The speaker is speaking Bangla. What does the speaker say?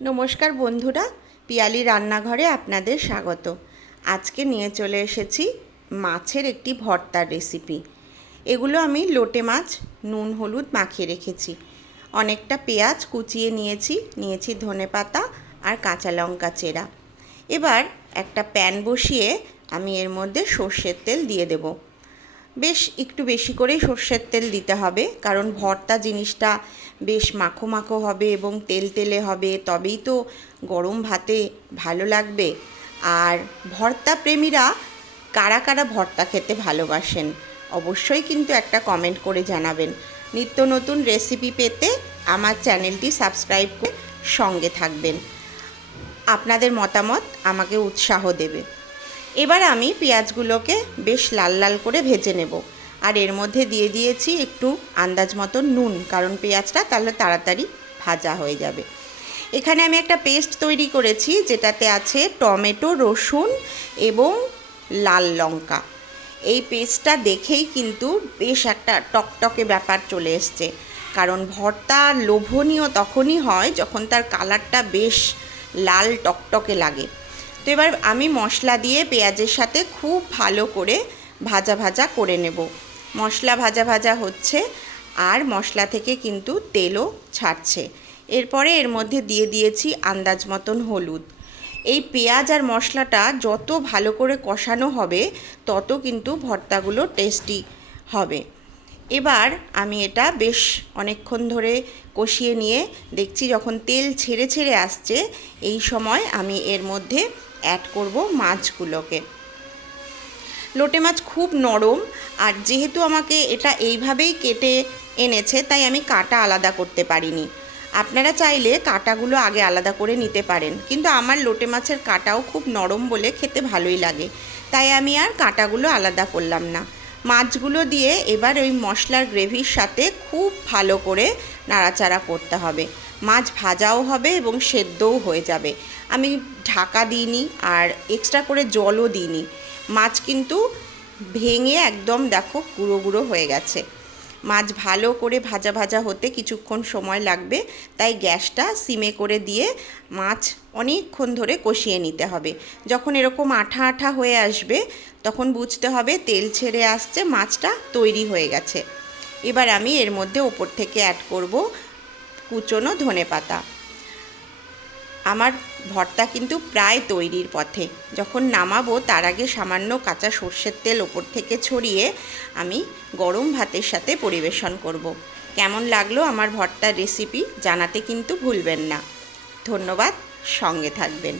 নমস্কার বন্ধুরা, পিয়ালি রান্নাঘরে আপনাদের স্বাগত। আজকে নিয়ে চলে এসেছি মাছের একটি ভর্তার রেসিপি। এগুলো আমি লোটে মাছ নুন হলুদ মাখিয়ে রেখেছি। অনেকটা পেঁয়াজ কুচিয়ে নিয়েছি ধনেপাতা আর কাঁচা লঙ্কা চেরা। এবার একটা প্যান বসিয়ে আমি এর মধ্যে সর্ষের তেল দিয়ে দেব। একটু বেশি করেই সর্ষের তেল দিতে হবে, কারণ ভর্তা জিনিসটা বেশ মাখো মাখো হবে এবং তেল তেলে হবে, তবেই তো গরম ভাতে ভালো লাগবে। আর ভর্তা প্রেমীরা কারা কারা ভর্তা খেতে ভালোবাসেন অবশ্যই কিন্তু একটা কমেন্ট করে জানাবেন। নিত্য নতুন রেসিপি পেতে আমার চ্যানেলটি সাবস্ক্রাইব করে সঙ্গে থাকবেন। আপনাদের মতামত আমাকে উৎসাহ দেবে। এবার আমি পেঁয়াজগুলোকে বেশ লাল লাল করে ভেজে নেব। আর এর মধ্যে দিয়ে দিয়েছি একটু আন্দাজ মতো নুন, কারণ পেঁয়াজটা তাহলে তাড়াতাড়ি ভাজা হয়ে যাবে। এখানে আমি একটা পেস্ট তৈরি করেছি, যেটাতে আছে টমেটো, রসুন এবং লাল লঙ্কা। এই পেস্টটা দেখেই কিন্তু বেশ একটা টকটকে ব্যাপার চলে এসছে, কারণ ভর্তা লোভনীয় তখনই হয় যখন তার কালারটা বেশ লাল টকটকে লাগে। তো এবার আমি মশলা দিয়ে পেঁয়াজের সাথে খুব ভালো করে ভাজা ভাজা করে নেব। মশলা ভাজা ভাজা হচ্ছে আর মশলা থেকে কিন্তু তেলও ছাড়ছে। এরপরে এর মধ্যে দিয়ে দিয়েছি আন্দাজ মতন হলুদ। এই পেঁয়াজ আর মশলাটা যত ভালো করে কষানো হবে তত কিন্তু ভর্তাগুলো টেস্টি হবে। এবার আমি এটা বেশ অনেকক্ষণ ধরে কষিয়ে নিয়ে দেখছি যখন তেল ছেড়ে ছেড়ে আসছে, এই সময় আমি এর মধ্যে অ্যাড করব মাছগুলোকে। লোটে মাছ খুব নরম, আর যেহেতু আমাকে এটা এইভাবেই কেটে এনেছে তাই আমি কাঁটা আলাদা করতে পারিনি। আপনারা চাইলে কাঁটাগুলো আগে আলাদা করে নিতে পারেন, কিন্তু আমার লোটে মাছের কাঁটাও খুব নরম বলে খেতে ভালোই লাগে, তাই আমি আর কাঁটাগুলো আলাদা করলাম না। মাছগুলো দিয়ে এবার ওই মশলার গ্রেভির সাথে খুব ভালো করে নাড়াচাড়া করতে হবে। মাছ ভাজাও হবে এবং সেদ্ধও হয়ে যাবে। আমি ঢাকা দিইনি আর এক্সট্রা করে জলও দিইনি। মাছ কিন্তু ভেঙে একদম দেখো গুঁড়ো গুঁড়ো হয়ে গেছে। মাছ ভালো করে ভাজা ভাজা হতে কিছুক্ষণ সময় লাগবে, তাই গ্যাসটা সিমে করে দিয়ে মাছ অনেকক্ষণ ধরে কষিয়ে নিতে হবে। যখন এরকম আঠা আঠা হয়ে আসবে তখন বুঝতে হবে তেল ছেড়ে আসছে, মাছটা তৈরি হয়ে গেছে। এবার আমি এর মধ্যে ওপর থেকে অ্যাড করব কুচনো ধনেপাতা। আমার ভর্তা কিন্তু প্রায় তৈরির পথে। যখন নামাবো তার আগে সামান্য কাঁচা সর্ষের তেল ওপর থেকে ছড়িয়ে আমি গরম ভাতের সাথে পরিবেশন করব। কেমন লাগলো আমার ভর্তার রেসিপি জানাতে কিন্তু ভুলবেন না। ধন্যবাদ, সঙ্গে থাকবেন।